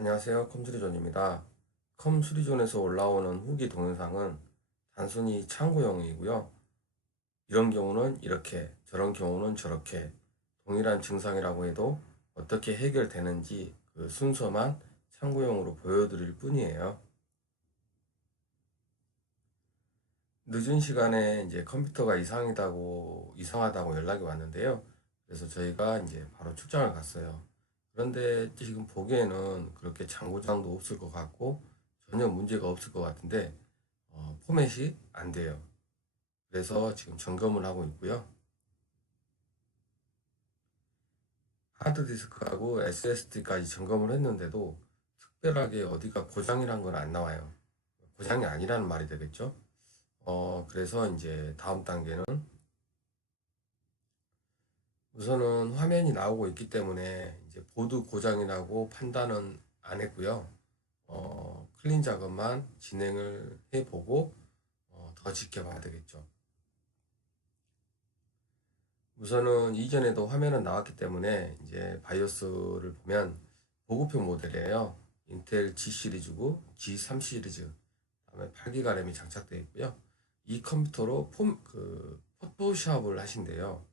안녕하세요. 컴수리존입니다. 컴수리존에서 올라오는 후기 동영상은 단순히 참고용이고요. 이런 경우는 이렇게, 저런 경우는 저렇게 동일한 증상이라고 해도 어떻게 해결되는지 그 순서만 참고용으로 보여드릴 뿐이에요. 늦은 시간에 이제 컴퓨터가 이상하다고, 이상하다고 연락이 왔는데요. 그래서 저희가 이제 바로 출장을 갔어요. 그런데 지금 보기에는 그렇게 장고장도 없을 것 같고 전혀 문제가 없을 것 같은데 어, 포맷이 안 돼요. 그래서 지금 점검을 하고 있고요. 하드디스크하고 SSD까지 점검을 했는데도 특별하게 어디가 고장이란 건 안 나와요. 고장이 아니라는 말이 되겠죠. 어, 그래서 이제 다음 단계는 우선은 화면이 나오고 있기 때문에 이제 보드 고장이라고 판단은 안 했고요. 어, 클린 작업만 진행을 해보고 어, 더 지켜봐야 되겠죠. 우선은 이전에도 화면은 나왔기 때문에 이제 바이오스를 보면 보급형 모델이에요. 인텔 G 시리즈고 G3 시리즈, 다음에 8기가 램이 장착되어 있고요. 이 컴퓨터로 폼, 그, 포토샵을 하신대요.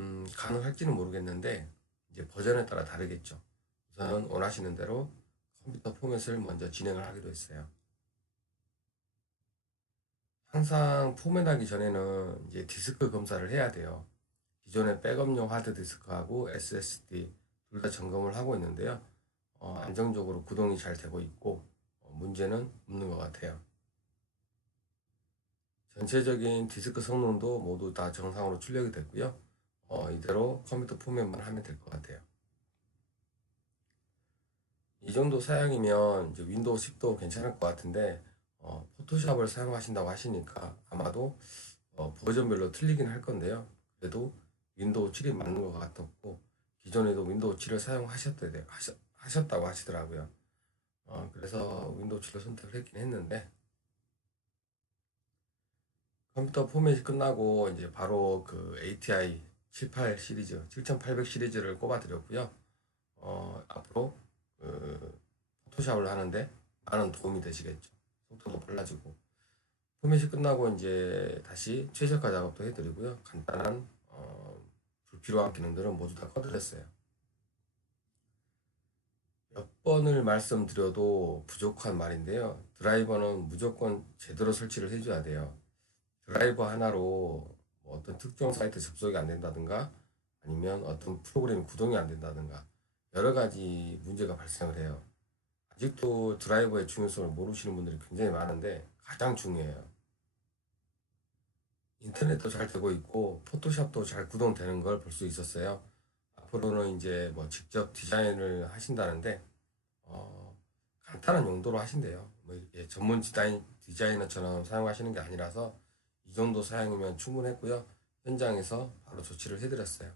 음, 가능할지는 모르겠는데, 이제 버전에 따라 다르겠죠. 우선은 원하시는 대로 컴퓨터 포맷을 먼저 진행을 하기로 했어요. 항상 포맷하기 전에는 이제 디스크 검사를 해야 돼요. 기존의 백업용 하드 디스크하고 SSD 둘 다 점검을 하고 있는데요. 어, 안정적으로 구동이 잘 되고 있고 어, 문제는 없는 것 같아요. 전체적인 디스크 성능도 모두 다 정상으로 출력이 됐고요. 어, 이대로 컴퓨터 포맷만 하면 될 것 같아요. 이 정도 사양이면 이제 윈도우 10도 괜찮을 것 같은데 어, 포토샵을 사용하신다고 하시니까 아마도 어, 버전별로 틀리긴 할 건데요. 그래도 윈도우 7이 맞는 것 같았고 기존에도 윈도우 7을 사용하셨대 하셨, 하셨다고 하시더라고요. 어, 그래서 윈도우 7을 선택을 했긴 했는데 컴퓨터 포맷이 끝나고 이제 바로 그 ATI 78 시리즈, 7800 시리즈를 꼽아드렸고요. 어, 앞으로 그 포토샵을 하는데 많은 도움이 되시겠죠. 속도도 빨라지고 포맷이 끝나고 이제 다시 최적화 작업도 해드리고요. 간단한 어, 불필요한 기능들은 모두 다 꺼드렸어요. 몇 번을 말씀드려도 부족한 말인데요. 드라이버는 무조건 제대로 설치를 해줘야 돼요. 드라이버 하나로 뭐 어떤 특정 사이트 접속이 안 된다든가 아니면 어떤 프로그램이 구동이 안 된다든가 여러 가지 문제가 발생을 해요. 아직도 드라이버의 중요성을 모르시는 분들이 굉장히 많은데 가장 중요해요. 인터넷도 잘 되고 있고 포토샵도 잘 구동되는 걸 볼 수 있었어요. 앞으로는 이제 뭐 직접 디자인을 하신다는데 어, 간단한 용도로 하신대요. 뭐 이렇게 전문 디자인 디자이너처럼 사용하시는 게 아니라서 이 정도 사양이면 충분했고요. 현장에서 바로 조치를 해드렸어요.